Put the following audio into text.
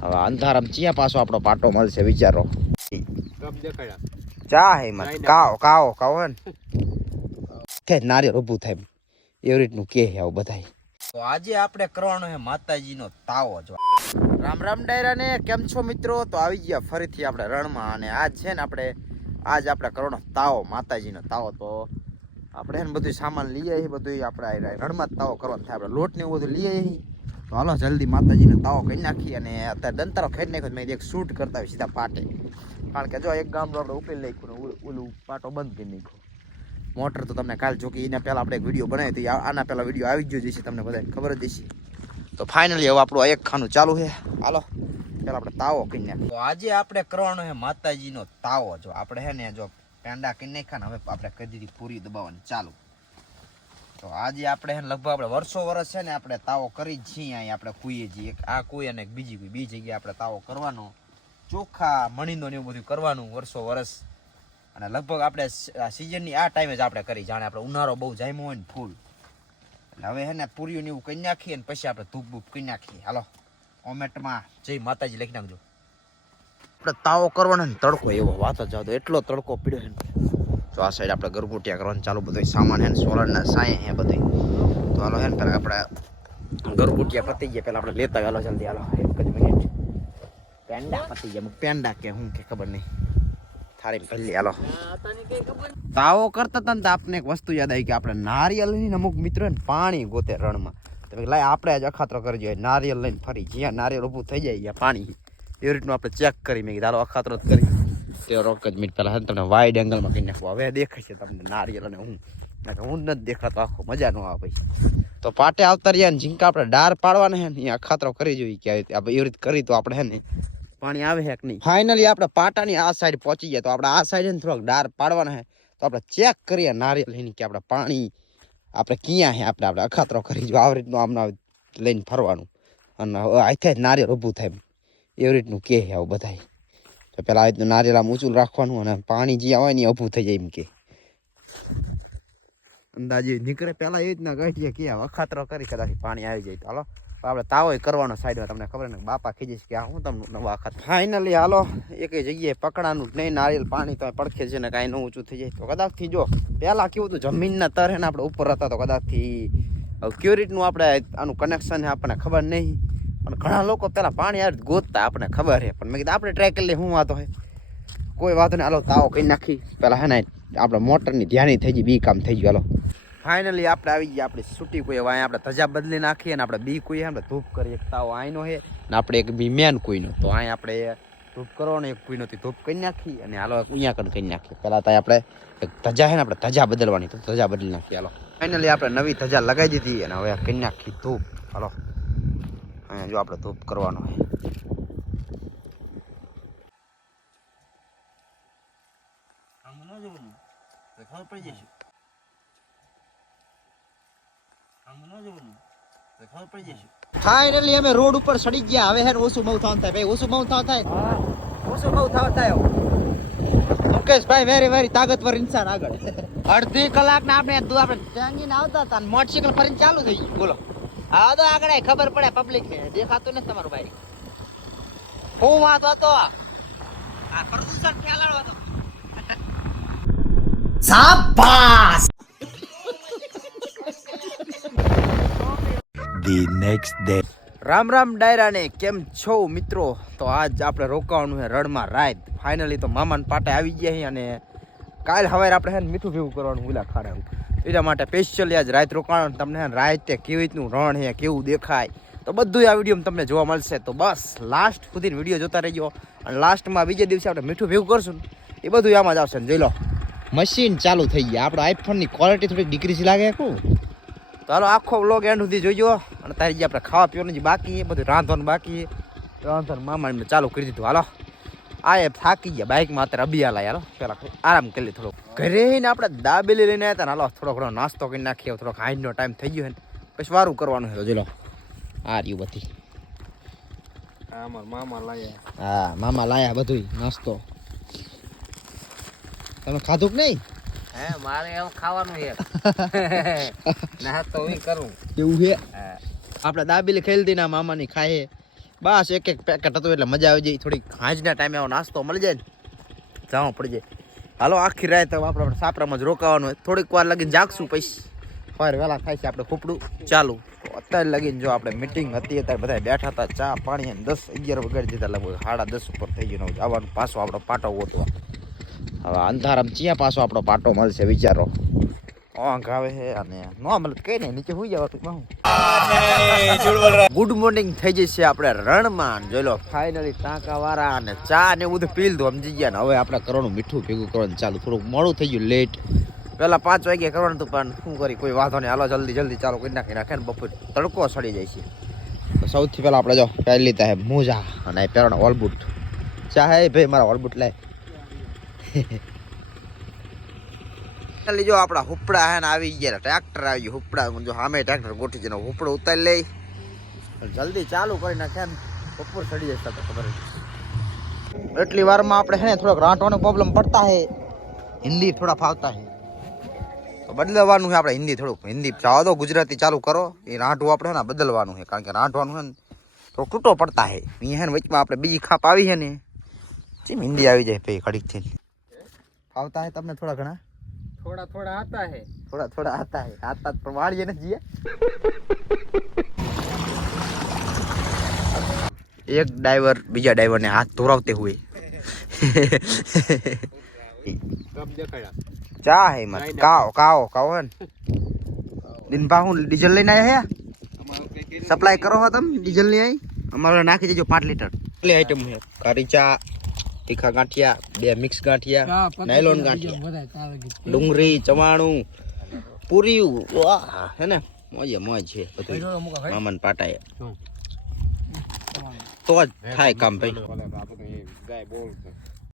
હવે અંધારામ ચિયા પાછો આપણો પાટો મળશે વિચારો. ચા હે મત કાઓ કાઓ કાઓ હે ને. કે નારિયેળ ઊભું થાય એવી રીતનું કે હે આવું બધાય. તો આજે આપણે કરવાનો હે માતાજીનો તાવો જો. રામ રામ ડાયરા ને કેમ છો મિત્રો? તો આવી ગયા ફરીથી આપણે રણમાં અને આજ છે ને આપણે આજ આપણે કરવાનો તાવો માતાજીનો તાવો. તો આપણે એને બધું સામાન લઈએ બધું આપણે રણમાં તાવો કરવાનો થાય. આપણે લોટ ને એવું બધું લઈએ તો હાલો, જલ્દી માતાજીનો તાવો કરી નાખી અને અત્યારે દંતારો ખેડ નાખ્યો તો મેં એક શૂટ કરતા હોય સીધા પાટે. કારણ કે જો એક ગામડું આપણે ઉકેલી નાખ્યું ઓલું- પાટો બંધ કરી નાખ્યો. મોટર તો તમને કાલ જો કે એના પહેલાં આપણે એક વીડિયો બનાવી હતી. આના પહેલાં વીડિયો આવી ગયો જશે તમને બધાને ખબર જ હશે. તો ફાઇનલી હવે આપણું એક ખાનું ચાલુ છે. હાલો પેલા આપણે તાવો કરી નાખ્યો તો આજે આપણે કરવાનો છે માતાજીનો તાવો જો આપણે હે ને જો પેંડા કરી નાખ્યા ને, હવે આપણે કરી દીધી પૂરી દબાવવાની. ચાલુ. તો આજે આપણે લગભગ આપણે વર્ષો વર્ષ છે ને આપણે તાવો કરી છીએ અહીં, આપણે કુઈએ છીએ. આ કુઈ અને બીજી કોઈ. બીજી જગ્યાએ આપણે તાવો કરવાનો ચોખ્ખા મણીનો ને એવું બધું કરવાનું વર્ષો વર્ષ. અને લગભગ આપણે સિઝનની આ ટાઈમે જ આપણે કરી. જાણે આપણે ઉનાળો બહુ જામ્યો હોય ને ફૂલ. એટલે હવે હે ને પૂરીઓ ને એવું કરી નાખીએ ને પછી આપણે ધૂપ બૂપ કરી નાખીએ. હાલો કોમેન્ટમાં જય માતાજી લખી નાખજો. આપણે તાવો કરવાનો ને તડકો એવો. વાત જ તો એટલો તડકો પીડ્યો છે તો આ સાઈડ આપણે ગરગુટિયા કરવાનું ચાલુ બધું સામાન હે ને સોલરના સાય હે બધું તો હાલો હે ને પેલા આપણે ગરગુટિયા પતી ગયા. પેલા આપણે લેતા હાલો જલ્દી હાલો. એક જ મિનિટ પેંડા પતી ગયા. પેંડા કે હું કે ખબર નહીં. થાળી ભલી હાલો. તાવો કરતા હતા ને એક વસ્તુ યાદ આવી કે આપણે નારિયેલ અમુક મિત્ર પાણી ગોતે રણમાં. લાય, આપણે જ અખાતરો કરી જોઈએ લઈને ફરી જ્યાં નારિયેલ ઊભું થઈ જાય પાણી. એવી રીતનું આપણે ચેક કરી. મેં કીધું, હાલો, અખાતરો જ કરી. તે રોક જ મિનિટ પહેલાં તમને વાઇડ એંગલમાં કરી નાખવું હવે દેખાય છે તમને નારિયેલ અને હું હું નથી દેખાતો, આખો મજા ન આવે તો પાટે આવતા રહ્યા ને ઝીંકા આપણે ડાર પાડવાના હે ને, અહીંયા ખાતરો કરી જોઈએ કે એવી રીતે કરી તો આપણે હે ને પાણી આવે હે કે નહીં? ફાઇનલી આપણે પાટાની આ સાઈડ પહોંચી ગયા તો આપણે આ સાઈડ ને થોડોક ડાર પાડવાના હે તો આપણે ચેક કરીએ નારિયેલ લઈને કે આપણે પાણી આપણે ક્યાં હે આપણે આપણે અખાતરો કરી જો આવી રીતનું આમના લઈને ફરવાનું. અને આથી જ નારિયેલ ઊભું થાય એવી રીતનું કે છે આવું બધાય. તો પેલા આવી રીતનું ઊંચું રાખવાનું અને પાણી જે આવે ને ઊભું થઈ જાય એમ કે. અંદાજે નીકળે પેલા એ રીતના ગઠીએ કે અખાતરો કરી કદાચ પાણી આવી જાય તો હાલો. આપણે તાવો કરવાનો સાઈડમાં તમને ખબર ને? બાપા કીધીશ કે આ હું તમને નવા ખાત ફાઇનલી હાલો એક જગ્યાએ પકડાનું નહીં નારિયેલ પાણી તો પડખે છે ને કાંઈ ન ઊંચું થઈ જાય. તો કદાચથી જો પહેલાં કેવું હતું જમીનના તરે ને આપણે ઉપર હતા તો કદાચથી ક્યુરિટનું આપણે આનું કનેક્શન આપણને ખબર નહીં. પણ ઘણા લોકો પહેલાં પાણી આવી ગોતતા આપણને ખબર છે પણ મેં કીધું, આપણે ટ્રાય કરી લઈએ શું વાતો હોય કોઈ વાતો નહીં, હાલો, તાવો કરી નાખી. પહેલાં હે ને, આપણે મોટરની ધ્યાની થઈ ગઈ, બી કામ થઈ ગયું, હાલો. ફાઇનલી આપણે આવી ગયા, આપણી છૂટી કોઈ વાય આપણે ધજા બદલી નાખીએ અને આપણે બી કોઈ આપણે ધૂપ કરીએ, એક તાવો આઈનો છે ને આપણે એક બી મેન કોઈનો તો અહીંયા આપણે ધૂપ કરવાનો, એક કોઈનોથી ધૂપ કરી નાખી અને હાલો અહીંયા કણ કરી નાખીએ. પહેલાં તો આપણે એક ધજા હે ને, આપણે ધજા બદલવાની, તો ધજા બદલી નાખીએ, હાલો. ફાઇનલી આપણે નવી ધજા લગાવી દીધી અને હવે કરી નાખી ધૂપ, હાલો. જો આપણે ધૂપ કરવાનો હોય. ખબર પડી જશે. ફાઇનલી અમે રોડ ઉપર સડી ગયા. હવે હે ઓછું બહુ થવાનું થાય. ભાઈ ઓછું બહુ થવાનું થાય. ઓછું બહુ થવાનું થાય મુકેશભાઈ વેરી વેરી તાકતવર ઇન્સાન આગળ. અડધી કલાક ના આપણે આપણે ટાંગીને આવતા હતા ને મોટરસાયકલ ફરીને ચાલુ થઈ ગયું. બોલો. હા તો આગળ ખબર પડે પબ્લિક ને. દેખાતું નથી તમારું ભાઈ. હું વાત હતો. આ પ્રદૂષણ ફેલાડો હતો. સાબાસ the next day Ram Ram ડાયરા ને કેમ છો મિત્રો? તો આજ આપણે રોકાવાનું છે રણમાં રાત ફાઇનલી તો મામાને પાટે આવી ગયા અને કાલ હવે આપણે મીઠું ભેગું કરવાનું ઉલા ખાડાનું એટલા માટે સ્પેશિયલી આજ રાત રોકાણ. તમને રાતે કેવી રીતનું રણ છે કેવું દેખાય તો બધું આ વીડિયો તમને જોવા મળશે. તો બસ લાસ્ટ સુધી વીડિયો જોતા રહેજો. અને લાસ્ટમાં બીજે દિવસે આપણે મીઠું ભેગું કરશું એ બધું આમાં જ આવશે ને જોઈ લો. મશીન ચાલુ થઈ ગયા. આપણે આઈફોનની ક્વોલિટી થોડીક ડિક્રીઝ લાગે શું તો હાલો આખો બ્લોગ એન્ડ સુધી જોઈજો અને તારી જે આપણે ખાવા પીવાનું જે બાકી એ બધું રાંધવાનું બાકી રાંધવાનું મામા મેં ચાલુ કરી દીધું. હાલો. આ એ થાકી ગયા. બાઇકમાં અત્યારે અભિયાલા હાલો પેલા આરામ કરી લે થોડો ઘરે ને આપણે દાબેલી લઈને આવ્યા ને હાલો થોડો ઘણો નાસ્તો કરી નાખીએ. થોડો હાઈનો ટાઈમ થઈ ગયો ને. પછી વારું કરવાનું છે તો આ રહ્યું બધી. મામા લાયા. હા મામા લાયા બધું નાસ્તો. તમે ખાધું કે નહીં? હે મારે એવું ખાવાનું છે. ના તો હું કરું. એવું છે? આપણે દાબેલી ખાઈ લીધી ના મામાની ખાઈએ. બસ એક એક પેકેટ હતું એટલે મજા આવી જાય થોડીક હાંજના ટાઈમે આવો નાસ્તો મળી જાય ને. જવા પડી જાય. હાલો, આખી રાત આપણે સાપરામાં જ રોકાવાનું. હોય થોડીક વાર લગીને જાગશું પછી ફર વહેલા થાય છે આપણે ખૂપડું. ચાલુ, અત્યારે લગીને જો આપણે મિટિંગ હતી, અત્યારે બધા બેઠા હતા, ચા પાણી અને દસ અગિયાર વગાડી દીધા. લગભગ સાડા દસ ઉપર થઈ ગયું આવવાનું પાછો આપણો પાટો ગોતવા. હવે અંધારામ ચિયા પાછો આપણો પાટો મળશે વિચારો. ઊંઘ આવે છે અને નો મતલબ તો કઈ નહીં નીચે સુઈ જવા ગુડ મોર્નિંગ થઈ જશે આપણે રણમાં જોઈ લો. ફાઇનલી ટાંકા વાળા અને ચા ને બધું પી લીધું સમજી ગયા ને. હવે આપણે કરવાનું મીઠું ભેગું કરવાનું ચાલુ. થોડુંક મોડું થઈ ગયું લેટ પહેલા પાંચ વાગે કરવાનું હતું પણ શું કરી કોઈ વાંધો નહીં. હાલો જલ્દી જલ્દી ચાલુ કરી નાખી નાખે ને બપોર તડકો સડી જાય છે. તો સૌથી પહેલાં આપણે જો પહેલી લીધા હે મોજા અને એ પહેરવાનો ઓલબુટ ચા હે ભાઈ મારા ઓલબુટ લાય. લીજો. આપણા હુપડા હે ને આવી ગયા ટ્રેક્ટર આવી હુપડા જો સામે ટ્રેક્ટર ગોઠી જઈને હુપડો ઉતારી લઈ. જલ્દી ચાલુ કરી નાખે ને. બપોર ચડી જશે તો ખબર જ. એટલી વારમાં આપણે હે ને થોડોક રાંટવાનો પ્રોબ્લેમ પડતા હે. હિન્દી થોડા ફાવતા હે. તો બદલવાનું છે આપણે હિન્દી થોડુંક. હિન્દી જવા દો, ગુજરાતી ચાલુ કરો. એ રાંટવું આપણે ને બદલવાનું છે કારણ કે રાંટવાનું છે ને થોડુંક તૂટો પડતા હે. અહીંયા હે ને વચમાં આપણે બીજી ખાપ આવી છે ને. ચીમ હિન્દી આવી જાય ભાઈ ઘડીકથી ફાવતા હે તમને થોડા ઘણા? થોડા થોડા આતા હે. થોડા થોડા આતા હે. આતા પણ વાળીએ ને જીએ. એક ડાઈવર બીજા ડ્રાઈવરને હાથ ધોરાવતે હુએ. ચા હે મત કાઓ કાઓ કાઓ હે દિનભા હું ડીઝલ લઈને આવ્યા હે? સપ્લાય કરો હો તમે ડીઝલની આવી અમારે નાખી દેજો પાંચ લીટર. કેટલી આઈટમ છે કારી ચા તીખા ગાંઠિયા બે મિક્સ ગાંઠિયા નાયલોન ગાંઠિયા. ડુંગળી ચવાણું પૂરી વાહ હે ને? મોજે મોજ છે બધું મામન પાટાએ. તો જ થાય કામ ભાઈ. ગાય બોલ